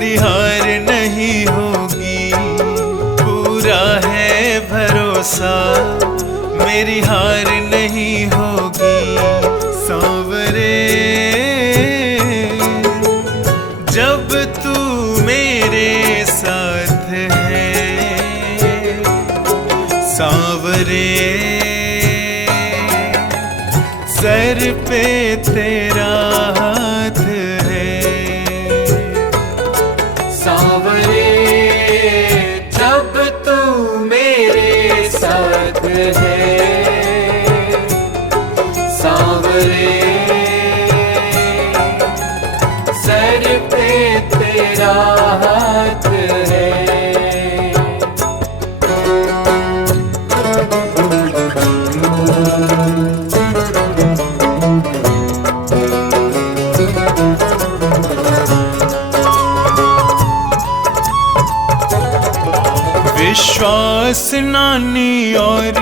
मेरी हार नहीं होगी, पूरा है भरोसा मेरी हार नहीं होगी। सांवरे जब तू मेरे साथ है, सांवरे सर पे तेरा हाथ है। सांवरे जब तू मेरे साथ है, सांवरे सर पे तेरा हाथ है। विश्वास नानी और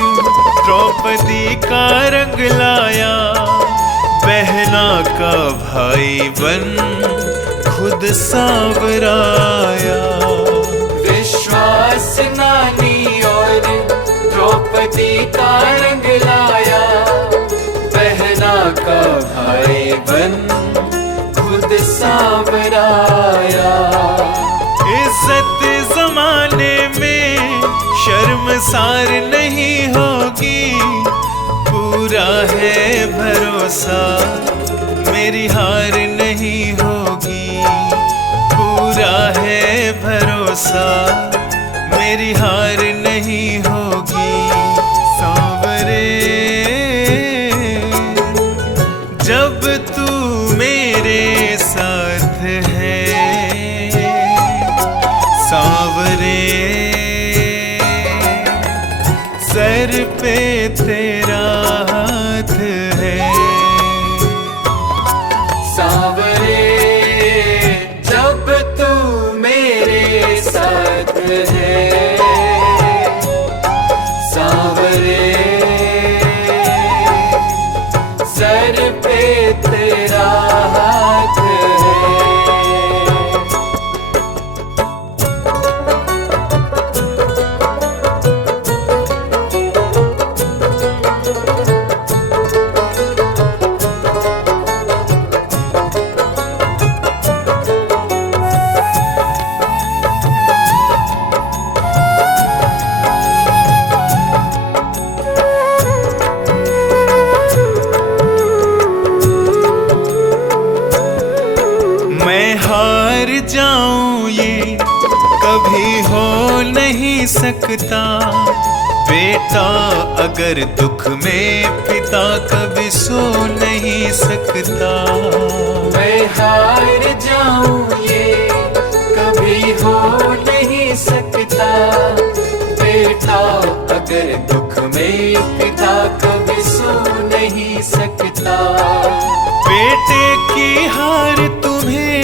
द्रौपदी का रंग लाया, बहना का भाई बन खुद सांवराया। विश्वास नानी और द्रौपदी का रंग लाया, बहना का भाई बन खुद सांवराया। इज्जत जमाने में शर्मसार नहीं होगी, पूरा है भरोसा मेरी हार नहीं होगी। पूरा है भरोसा मेरी हार नहीं होगी। सांवरे जब तू मेरे साथ है, सांवरे सर पे तेरा हाथ है। सांवरे जब तू मेरे साथ है, सांवरे सर पे तेरा हाथ है। मैं हार जाऊं ये कभी हो नहीं सकता, बेटा अगर दुख में पिता कभी सो नहीं सकता। मैं हार जाऊं ये कभी हो नहीं सकता, बेटा अगर दुख में पिता कभी सो नहीं सकता। बेटे की हार तुम्हें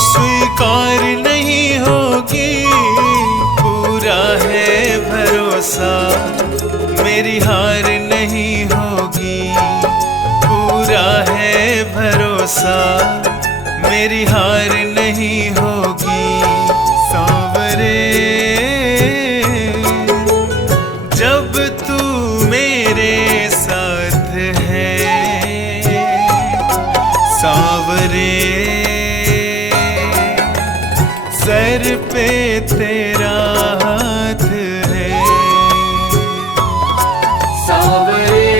स्वीकार नहीं होगी, पूरा है भरोसा मेरी हार नहीं होगी। पूरा है भरोसा मेरी हार नहीं होगी। सांवरे जब तू मेरे साथ है, सांवरे सर पे तेरा हाथ है। सांवरे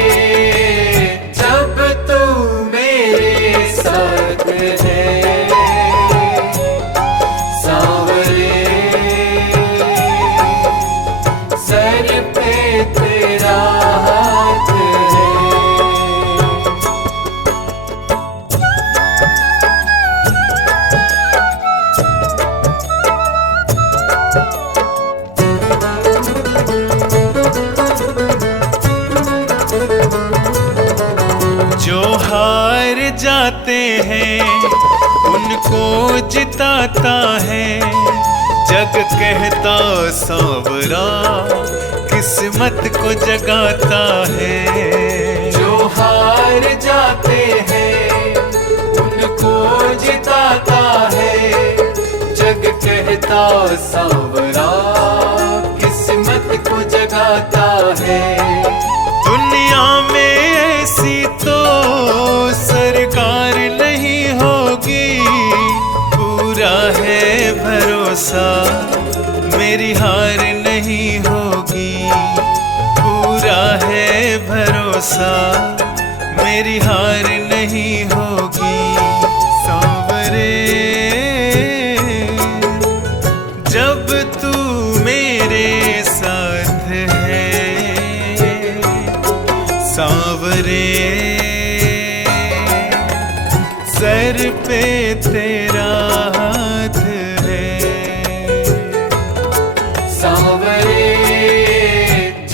जब तू मेरे साथ है, सांवरे सर पे तेरा हाथ है। जो हार जाते हैं उनको जिताता है, जग कहता सांवरा किस्मत को जगाता है। जो हार जाते हैं उनको जिताता है, जग कहता सांवरा किस्मत को जगाता है। दुनिया में ऐसी तो सरकार नहीं होगी, पूरा है भरोसा मेरी हार नहीं होगी, पूरा है भरोसा मेरी हार नहीं होगी। सांवरे जब तू मेरे साथ है, सांवरे सर पे तेरा हाथ है। सांवरे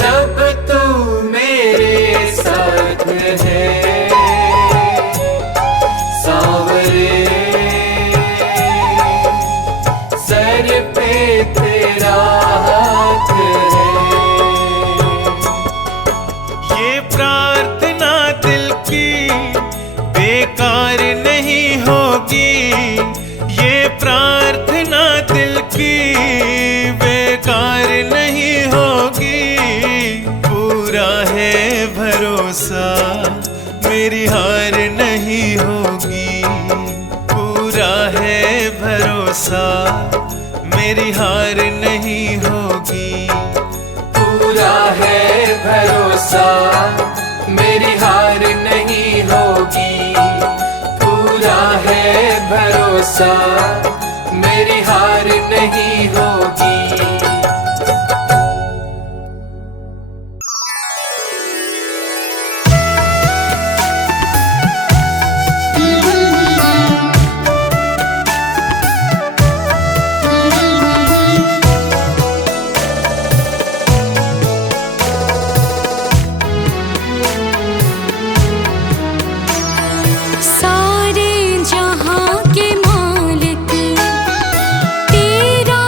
जब तू मेरे साथ है, सांवरे सर पे तेरा हाथ है। ये प्रार्थना दिल की बेकार नहीं होगी, ये प्रार्थना दिल की बेकार नहीं होगी, पूरा है भरोसा मेरी हार नहीं होगी, पूरा है भरोसा मेरी हार नहीं होगी, पूरा है भरोसा मेरी हार नहीं होगी, पूरा है भरोसा मेरी हार नहीं होगी। सारे जहां के मालिक तेरा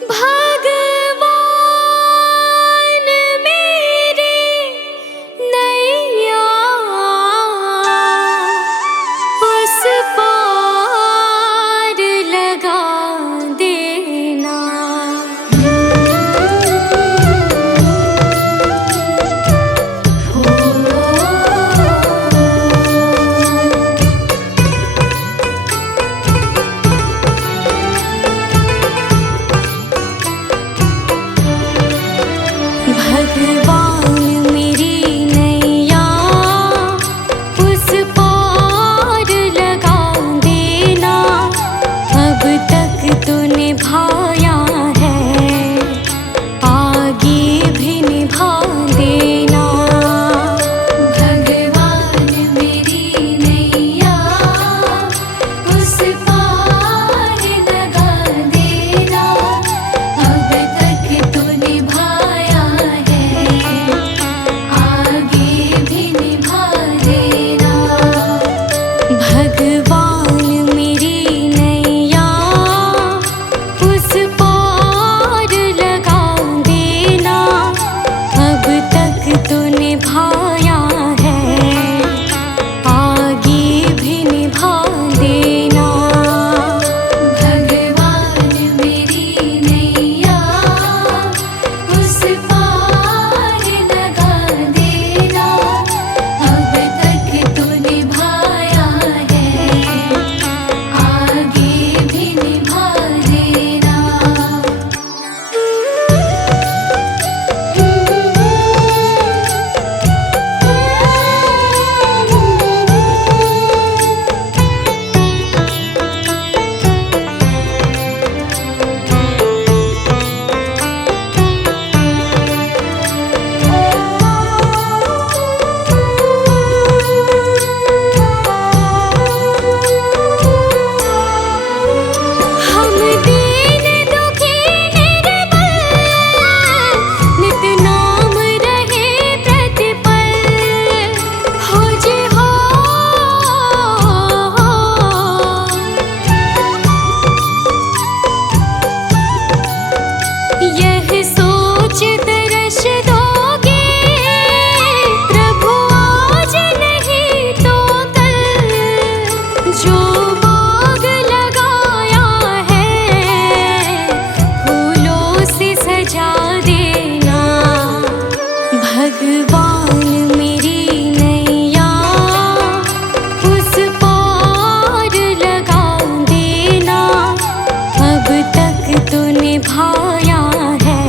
भगवान मेरी नैया उस पार लगा देना। भगवान मेरी नैया उस पार लगा देना। अब तक तो निभाया है, आगे भी निभा देना। भगवान मेरी नैया उस पार लगा देना। अब तक तो निभाया है, आगे भी निभा देना। भगवान मेरी नैया उस पार लगा देना। अब तक तो निभाया है, आगे भी निभा देना। भगवान मेरी नैया उस पार लगा देना। अब तक तो निभाया है, आगे भी निभा देना। हम दीन दुखी निर्बल, नित नाम रहे प्रतिपल। हो जी हो, यह सोच दर्श दोगे प्रभु आज नहीं तो कल। जो बाग लगाया है फूलों से सजा देना। भगवान मेरी नैया उस पार लगा देना। अब तक तो निभाया है,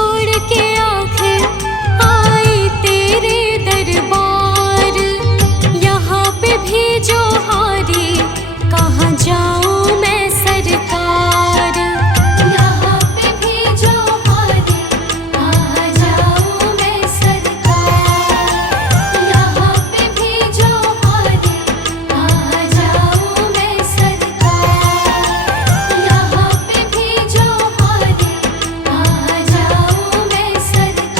छोड़ के आखिर आई तेरे दरबार। यहाँ पे भी जो हारी, कहाँ जाऊँ मैं सरकार। यहाँ पे भी जो हारी, कहाँ जाऊँ मैं सरकार। यहाँ पे भी जो हारी, कहाँ जाऊँ मैं सरकार। यहाँ पे भी जो हारी, कहाँ जाऊँ मैं सरकार।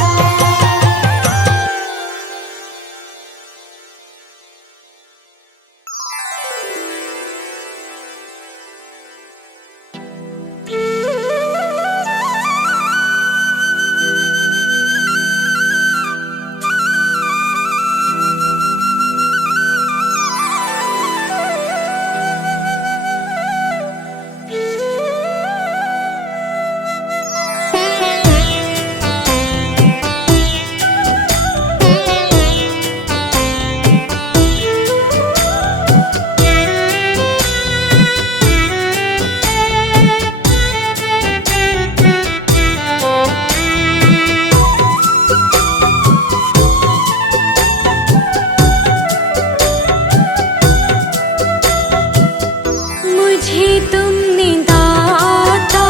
मुझे तुमने दाता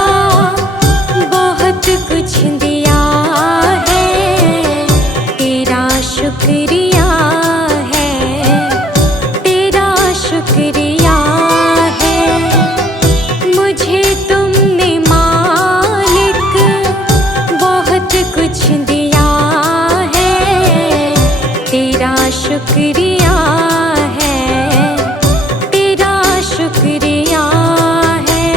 बहुत कुछ दिया है, तेरा शुक्रिया है, तेरा शुक्रिया है। मुझे तुमने मालिक बहुत कुछ दिया है, तेरा शुक्रिया है, तेरा शुक्रिया है।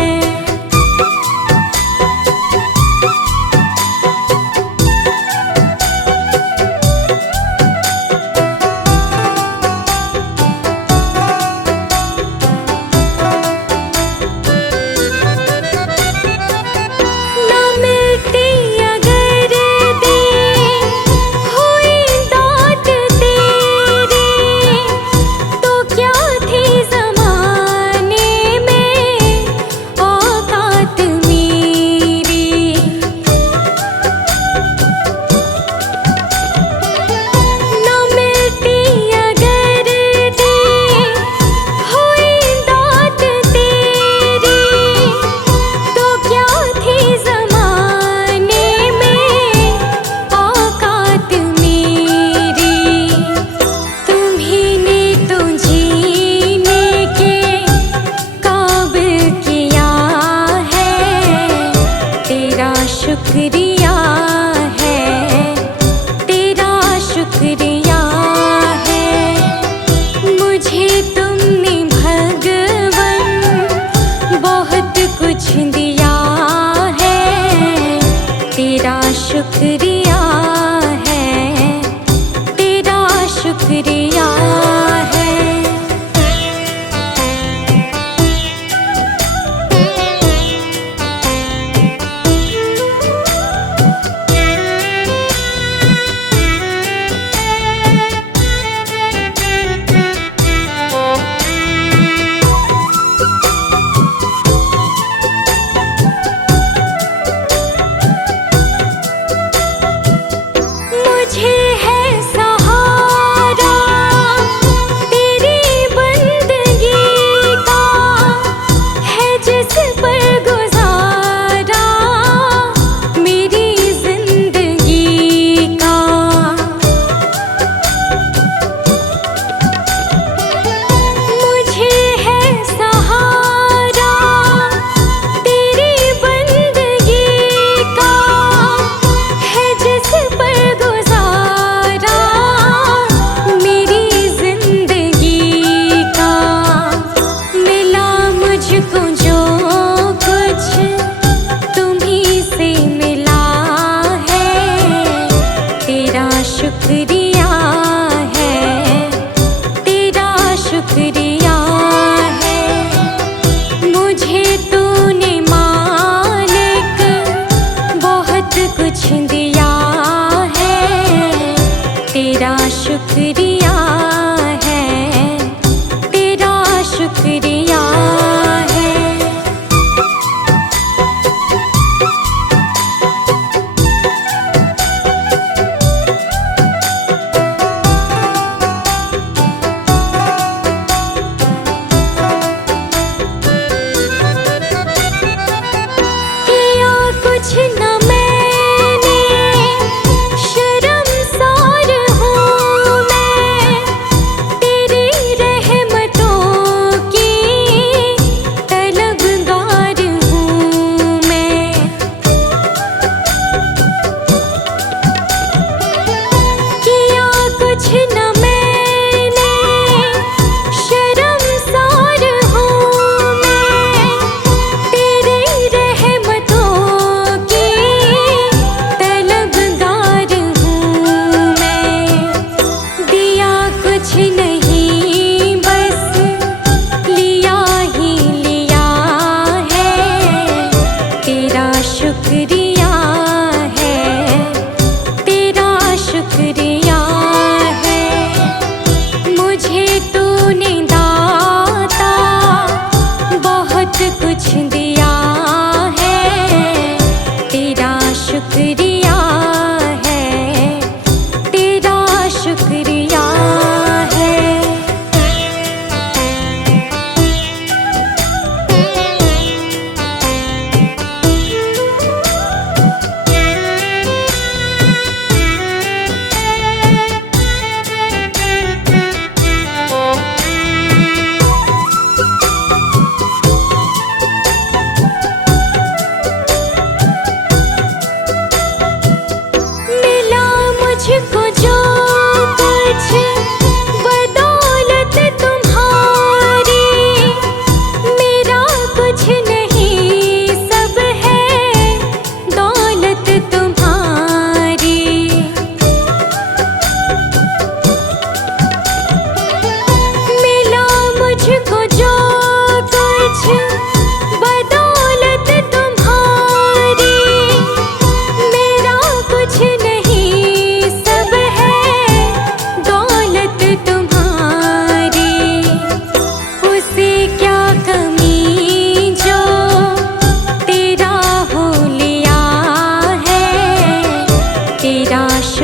ना मिलती अगर दी हुई दात तेरी, तो क्या थी ज़माने में औकात मेरी। ना मिलती अगर दी हुई दात तेरी, तो क्या थी ज़माने में औकात मेरी। तुम्हीं ने तो जीने के काबिल किया है, तेरा शुक्रिया है, तेरा शुक्रिया है। मुझे तुमने भगवन बहुत कुछ दिया है, तेरा शुक्रिया है, तेरा शुक्रिया है।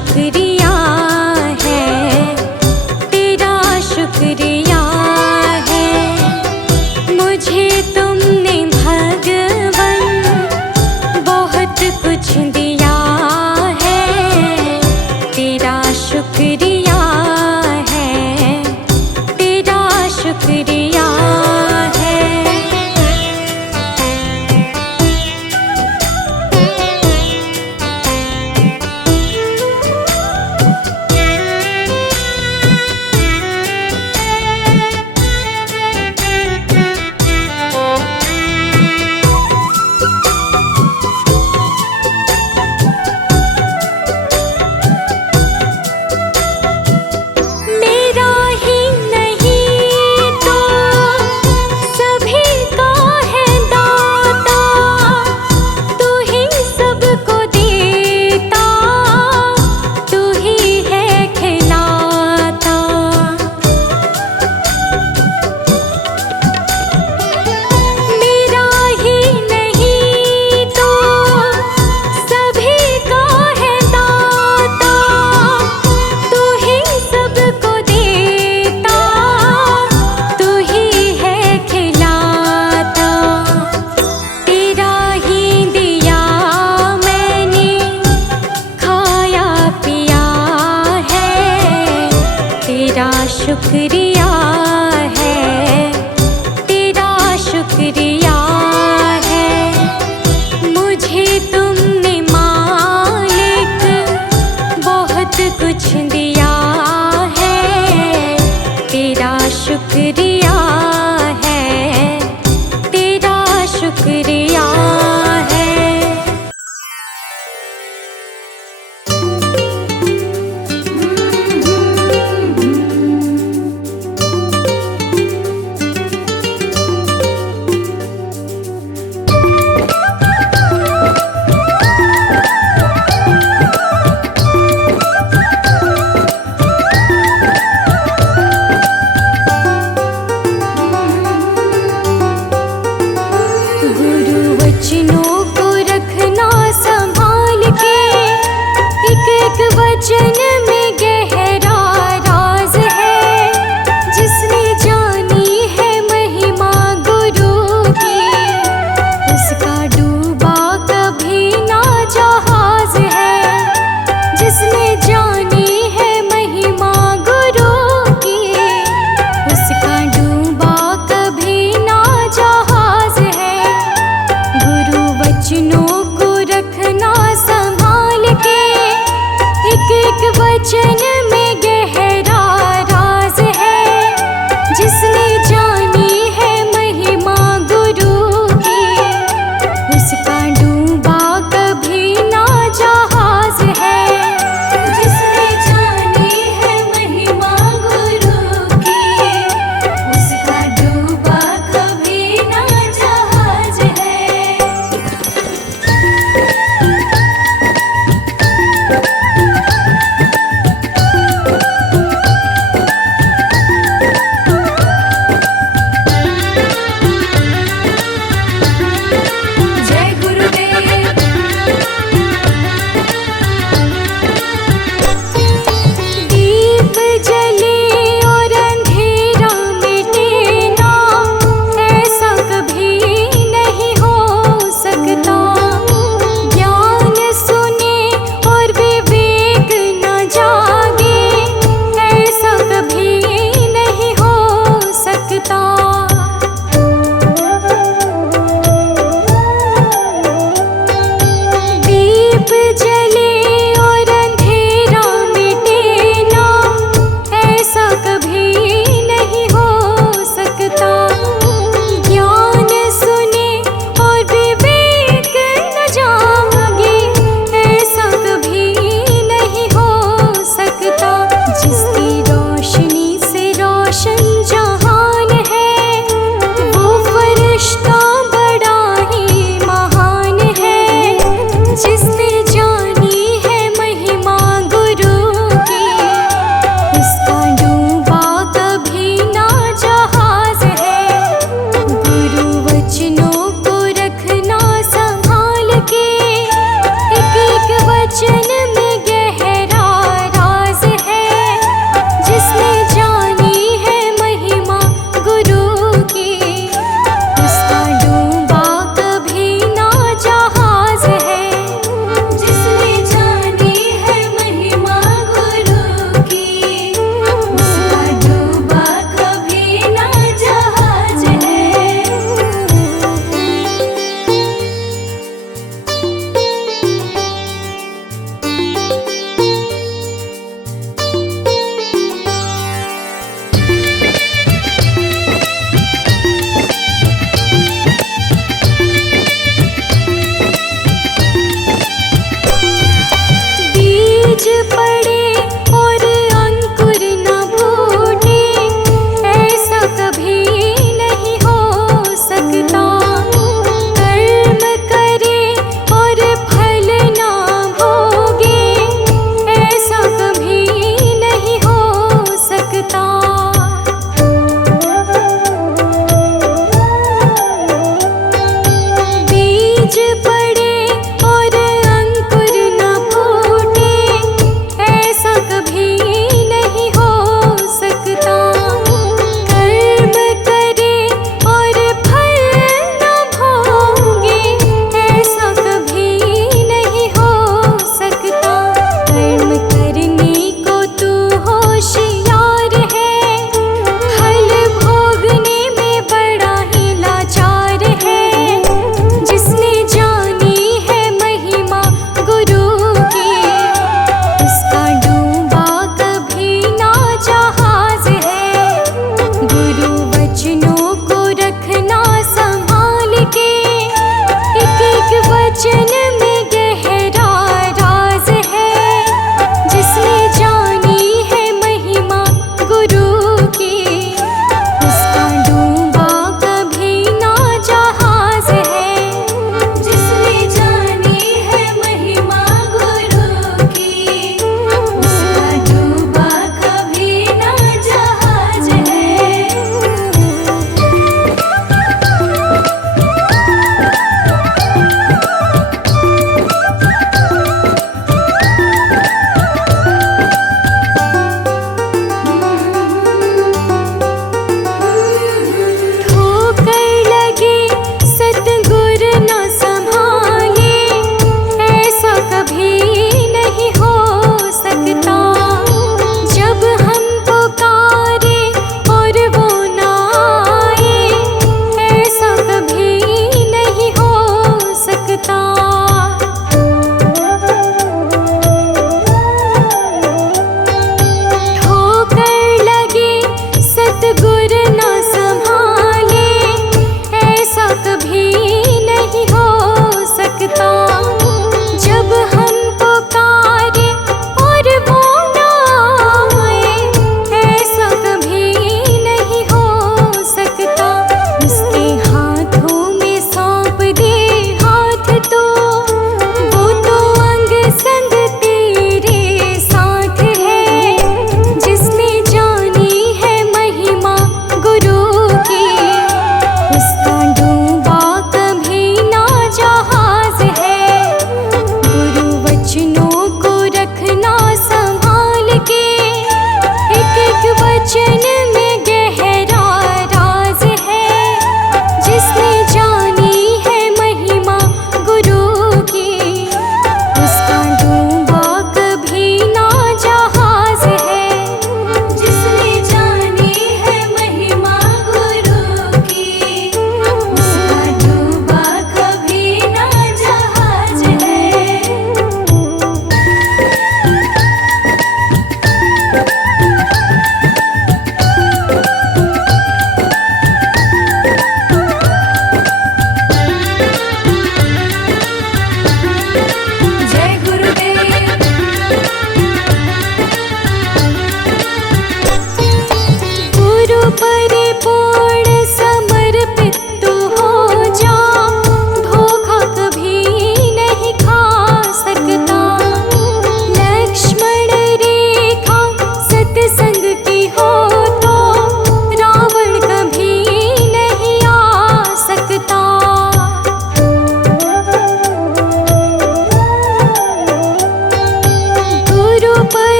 शुक्रिया है, तेरा शुक्रिया है। मुझे तुमने भगवन बहुत कुछ दिया है, तेरा शुक्रिया है, तेरा शुक्रिया है।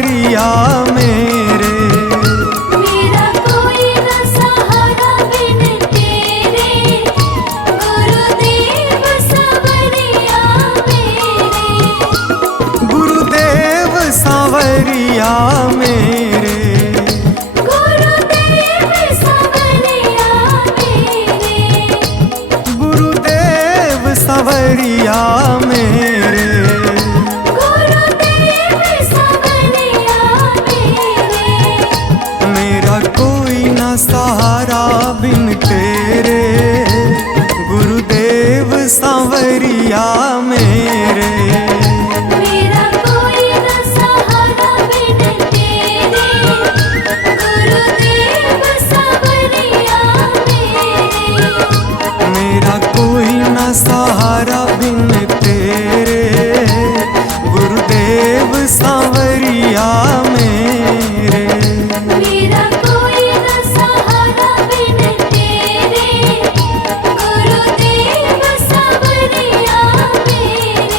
सांवरिया मेरे। मेरा कोई न सहारा बिन तेरे, गुरुदेव सांवरिया मेरे। गुरुदेव सांवरिया मेरे। गुरुदेव सांवरिया मेरे। गुरुदेव सांवरिया मेरे। गुरुदेव सांवरिया मेरे। मेरा कोई ना सहारा बिन तेरे, गुरुदेव सांवरिया मेरे। मेरा कोई न सहारा बिन तेरे, गुरुदेव सांवरिया मेरे। मेरा कोई ना सहारा बिन तेरे, गुरुदेव सांवरिया मेरे। मेरा कोई न सहारा बिन तेरे, गुरुदेव सांवरिया मेरे।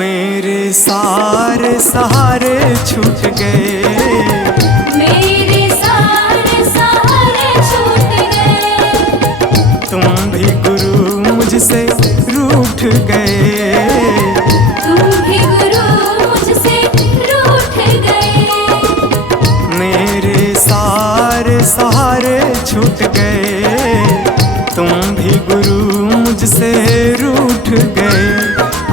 मेरे सारे सहारे छूट गए, मेरे सारे सहारे छूट गए। तुम भी गुरु मुझसे रूठ गए। तुम भी गुरु मुझसे रूठ गए। मेरे सारे सहारे छूट गए, तुम भी गुरु मुझसे रूठ गए।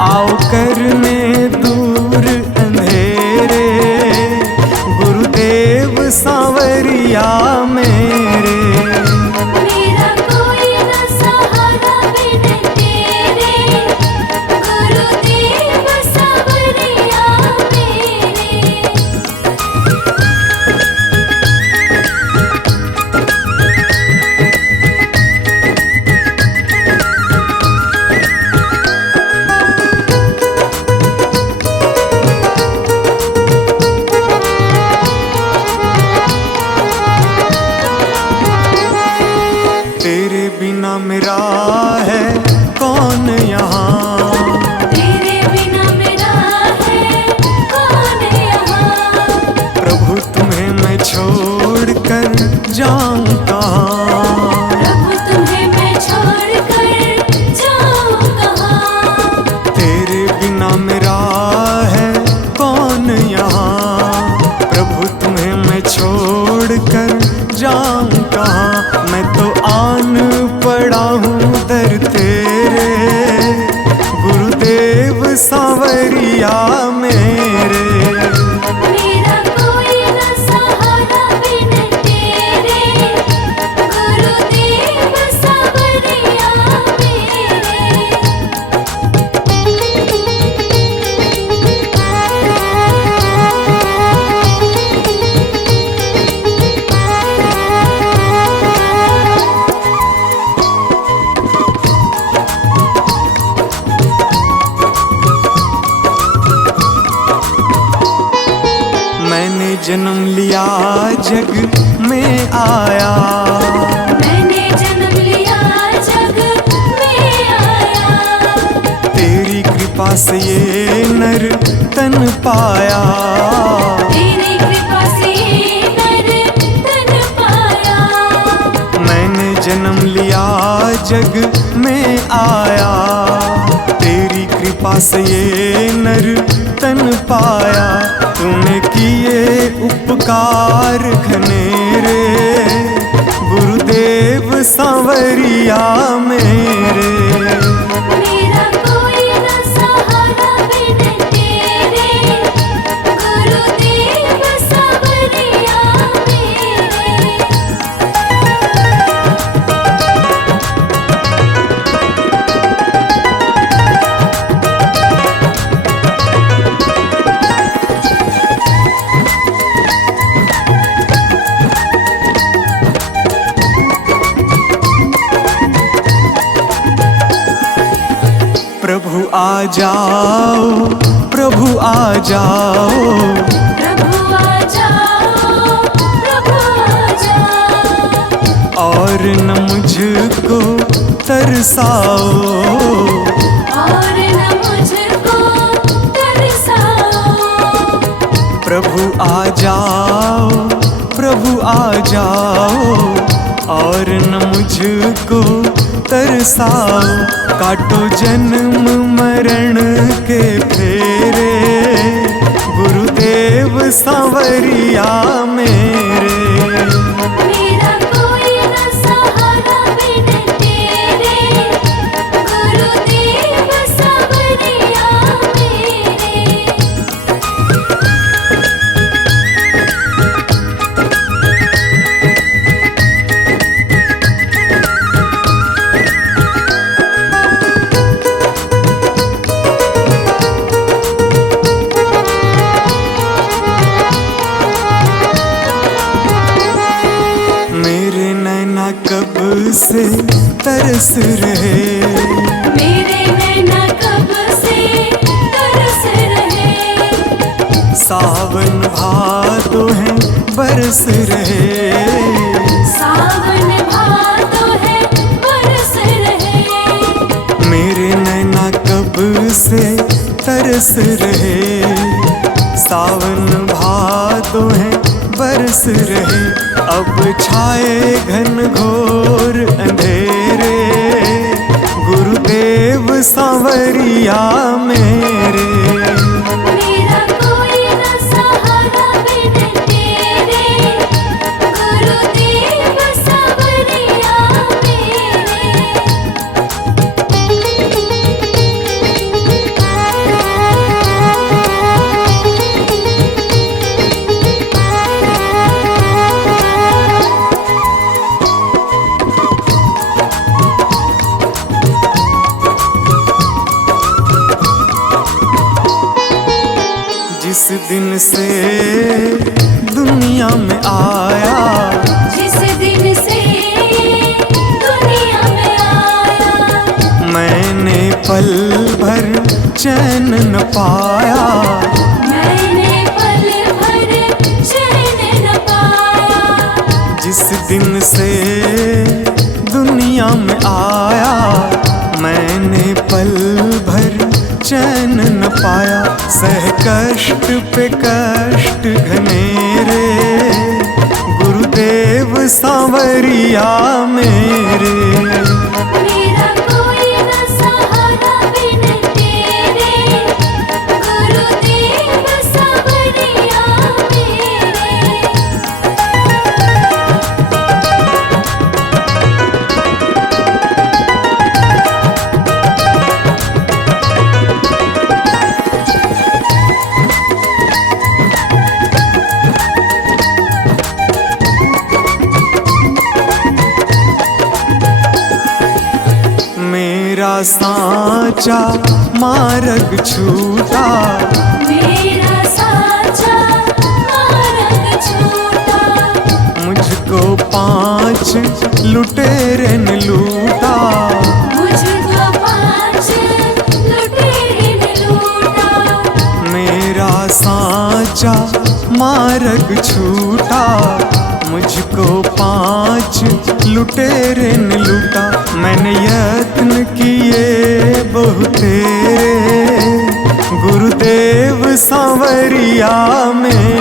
आओ करने दूर अंधेरे, गुरुदेव सांवरिया मेरे। मेरा कोई न सहारा बिन तेरे, गुरुदेव सांवरिया मेरे। तेरे बिना मेरा है कौन यहाँ, तेरे बिना मेरा है कौन यहाँ। प्रभु तुम्हें मैं छोड़ कर जाऊं कहाँ। प्रभु तुम्हें मैं छोड़ कर जाऊं कहाँ। तेरे बिना मेरा है कौन यहाँ, प्रभु तुम्हें मैं छोड़ कर जाऊं कहाँ। मैं तो आन पड़ा हूँ दर तेरे, गुरुदेव सांवरिया मेरे। मेरा कोई न सहारा बिन तेरे, गुरुदेव सांवरिया मेरे। मैंने जन्म लिया जग में आया, मैंने जन्म लिया जग में आया। तेरी कृपा से ये नर तन पाया। तेरी कृपा से नर तन पाया। मैंने जन्म लिया जग में आया, तेरी कृपा से ये नर तन पाया। तूने किए उपकार घनेरे, गुरुदेव सांवरिया मेरे। मेरा कोई न सहारा बिन तेरे, गुरुदेव सांवरिया मेरे। प्रभु आ जाओ, प्रभु आ जाओ, प्रभु आ जाओ, प्रभु आ जाओ, और न मुझको तरसाओ, और न मुझको तरसाओ। प्रभु आ जाओ, प्रभु आ जाओ, और न मुझको तरसाओ। काटो जन्म मरण के फेरे, गुरुदेव सांवरिया मेरे। मेरा कोई न सहारा बिन तेरे, गुरुदेव सांवरिया मेरे। मेरे नैना कब से तरस रहे, मेरे नैना कब से तरस रहे, सावन भादो है बरस रहे, सावन भादो है बरस रहे। मेरे नैना कब से तरस रहे, सावन भादो है बरस रहे। अब छाए घन घोर अंधेरे, गुरुदेव सांवरिया मेरे। मेरा कोई न सहारा बिन तेरे, गुरुदेव सांवरिया जिस दिन से दुनिया में आया, जिस दिन से दुनिया में आया, मैंने पल भर चैन न पाया। मैंने पल भर चैन न पाया। जिस दिन से दुनिया में आया, मैंने पल भर चैन न पाया। सह कष्ट पे कष्ट घनेरे, गुरुदेव सांवरिया मेरे। मेरा कोई न सहारा बिन तेरे, गुरुदेव सांवरिया मेरे। मेरा सांचा मार्ग छूटा, मेरा साचा मार्ग छूटा, मुझको 5 लुटेरे ने लूटा। मुझको 5 लुटेरे ने लूटा। मेरा सांचा मार्ग छूटा, मुझको 5 लुटेरे ने लूटा। मैंने यत्न किए बहुतेरे, गुरुदेव सांवरिया में।